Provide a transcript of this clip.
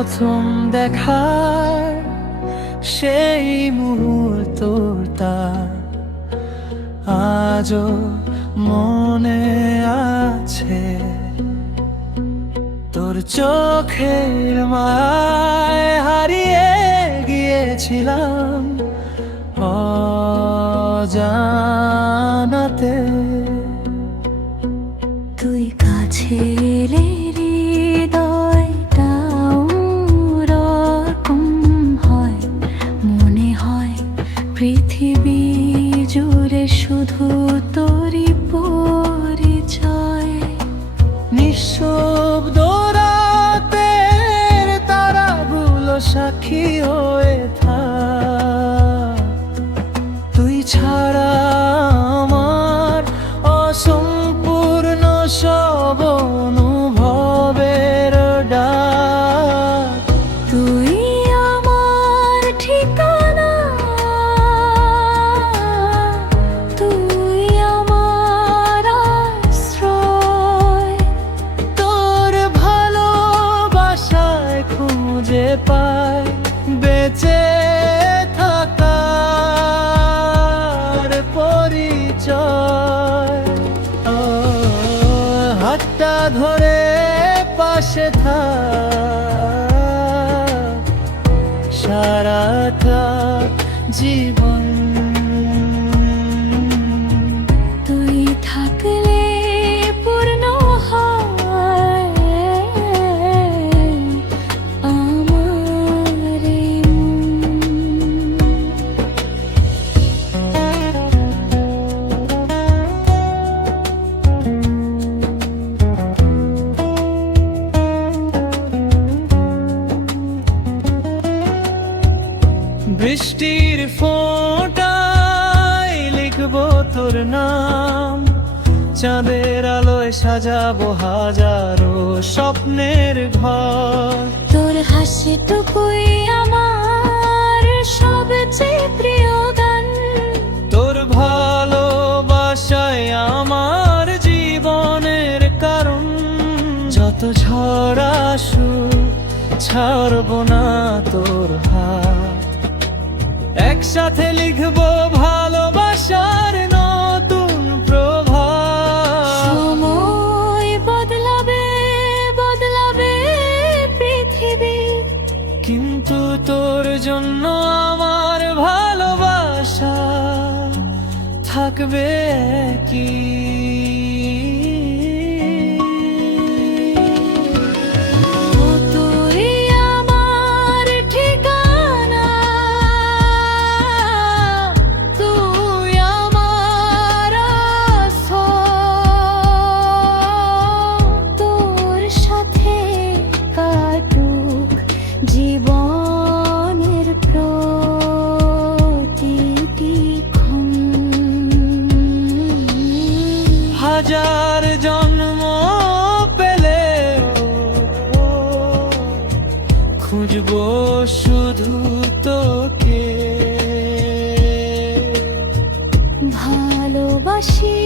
প্রথম দেখার সেই মুহূর্তটা আজও মনে আছে। তোর চোখের মায়ায় হারিয়ে গিয়েছিলাম অজানাতে। তুই কাছে এলে হৃদয়টা অন্যরকম হয়। মনে হয় পৃথিবী জুড়ে শুধু তোরই পরিচয়। নিঃশব্দ রাতের তারাগুলো সাক্ষী হয়ে থাক। তুই ছাড়া আমার অসম্পূর্ণ সব অনুভবের ডাক। তুই আমার ঠিকানা, তুই আমার আশ্রয়। তোর ভালোবাসায় খুঁজে পাই বেঁচে থাকার পরিচয়। হাতটা ধরে পাশে থাক সারাটা জীবন। তুই থাকলে পূর্ণ হয় আমার এই মন। বৃষ্টির ফোঁটায় লিখবো তোর নাম। চাঁদের আলোয় সাজাবো হাজারো স্বপ্নের ঘর। তোর হাসিটুকুই আমার সবচেয়ে প্রিয় গান। তোর ভালোবাসায় আমার জীবনের কারণ। যত ঝড় আসুক ছাড়বো না তোর হাত। একসাথে লিখবো ভালোবাসার নতুন প্রভাত। সময় বদলাবে বদলাবে পৃথিবী, কিন্তু তোর জন্য আমার ভালোবাসা থাকবে কি। তুই আমার ঠিকানা, তুই আমার আশ্রয়। তোর সাথে কাটুক জীবনের প্রতিটি ক্ষণ। হাজার জন্ম পেলে খুঁজবো শুধু তোকে। ভালোবাসি